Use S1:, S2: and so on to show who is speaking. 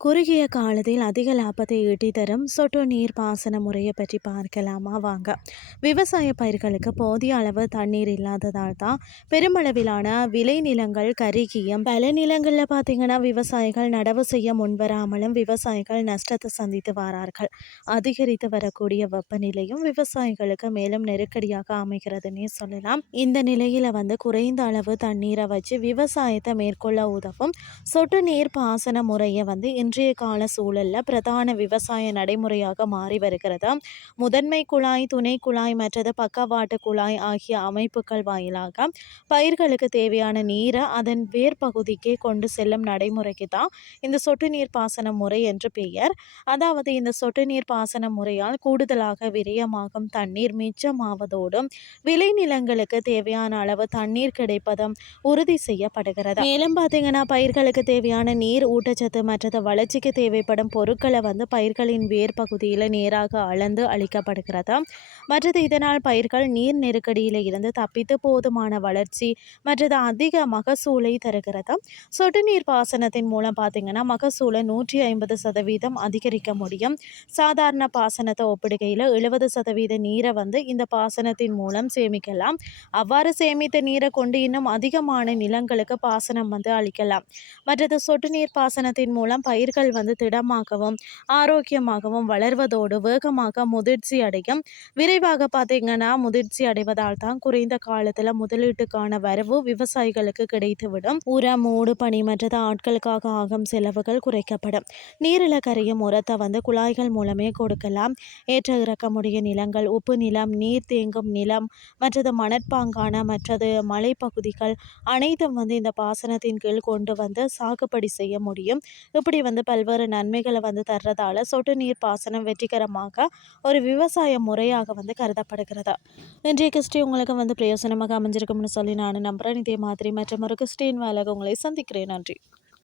S1: குறுகிய காலத்தில் அதிக லாபத்தை ஈட்டி தரும் சொட்டு நீர் பாசன முறையை பற்றி பார்க்கலாமா? வாங்க. விவசாய பயிர்களுக்கு போதிய அளவு தண்ணீர் இல்லாததால் தான் பெருமளவிலான விளை நிலங்கள் கருகியும். பல நிலங்களில் பார்த்தீங்கன்னா விவசாயிகள் நடவு செய்ய முன்வராமலும் விவசாயிகள் நஷ்டத்தை சந்தித்து வரார்கள். அதிகரித்து வரக்கூடிய வெப்பநிலையும் விவசாயிகளுக்கு மேலும் நெருக்கடியாக அமைகிறதுனே சொல்லலாம். இந்த நிலையில் வந்து குறைந்த அளவு தண்ணீரை வச்சு விவசாயத்தை மேற்கொள்ள உதவும் சொட்டு நீர் பாசன முறையை வந்து இன்றைய கால சூழலில் பிரதான விவசாய நடைமுறையாக மாறி வருகிறது முதன்மை குழாய் துணை குழாய் மற்றது பக்கவாட்டு குழாய் ஆகிய அமைப்புகள் வாயிலாக பயிர்களுக்கு தேவையான நீரை அதன் வேர் பகுதிக்கே கொண்டு செல்லும் நடைமுறைக்கு தான் இந்த சொட்டு நீர் பாசன முறை என்று பெயர். அதாவது இந்த சொட்டு நீர் பாசன முறையால் கூடுதலாக விரயமாகும் தண்ணீர் மிச்சமாவதோடும் விளைநிலங்களுக்கு தேவையான அளவு தண்ணீர் கிடைப்பதும் உறுதி செய்யப்படுகிறது மேலும் பார்த்தீங்கன்னா பயிர்களுக்கு தேவையான நீர் ஊட்டச்சத்து மற்றது வளர்ச்சிக்கு தேவைப்படும் பொருட்களை வந்து பயிர்களின் வேர் பகுதியில் நேராக அளந்து அளிக்கப்படுகிறது மற்றது இதனால் பயிர்கள் நீர் நெருக்கடியில் இருந்து தப்பித்து போதுமான வளர்ச்சி மற்றது அதிக மகசூலை தருகிறது? சொட்டு நீர் பாசனத்தின் மூலம் பார்த்தீங்கன்னா மகசூலை நூற்றி ஐம்பது சதவீதம் அதிகரிக்க முடியும். சாதாரண பாசனத்தை ஒப்பிடுகையில் எழுபது சதவீத நீரை வந்து இந்த பாசனத்தின் மூலம் சேமிக்கலாம். அவ்வாறு சேமித்த நீரை கொண்டு இன்னும் அதிகமான நிலங்களுக்கு பாசனம் வந்து அளிக்கலாம். மற்றது சொட்டு நீர் பாசனத்தின் மூலம் பயிர்கள் வந்து திடமாகவும் ஆரோக்கியமாகவும் வளர்வதோடு வேகமாக முதிர்ச்சி அடையும். விரைவாக பார்த்தீங்கன்னா முதிர்ச்சி அடைவதால் தான் குறைந்த காலத்தில் முதலீட்டுக்கான வரவு விவசாயிகளுக்கு கிடைத்துவிடும். உரம் மூடு பனி மற்றது ஆட்களுக்காக ஆகும் செலவுகள் குறைக்கப்படும். நீரில் கரையும் உரத்தை வந்து குழாய்கள் மூலமே கொடுக்கலாம். ஏற்ற இறக்கமுடைய நிலங்கள் உப்பு நிலம் நீர் தேங்கும் நிலம் மற்றது மணற்பாங்கான மற்றது மலைப்பகுதிகள் அனைத்தும் வந்து இந்த பாசனத்தின் கீழ் கொண்டு வந்து சாகுபடி செய்ய முடியும். இப்படி வந்து பல்வேறு நன்மைகளை வந்து தர்றதால சொட்டு நீர் பாசனம் வெற்றிகரமாக ஒரு விவசாய முறையாக வந்து கருதப்படுகிறது. இன்றைய கிறிஸ்டி உங்களுக்கு வந்து பிரயோசனமாக அமைஞ்சிருக்கும்னு சொல்லி நான் நம்புகிறேன் இதே மாதிரி மற்றும் ஒரு கிறிஸ்டின் வேலை உங்களை சந்திக்கிறேன். நன்றி.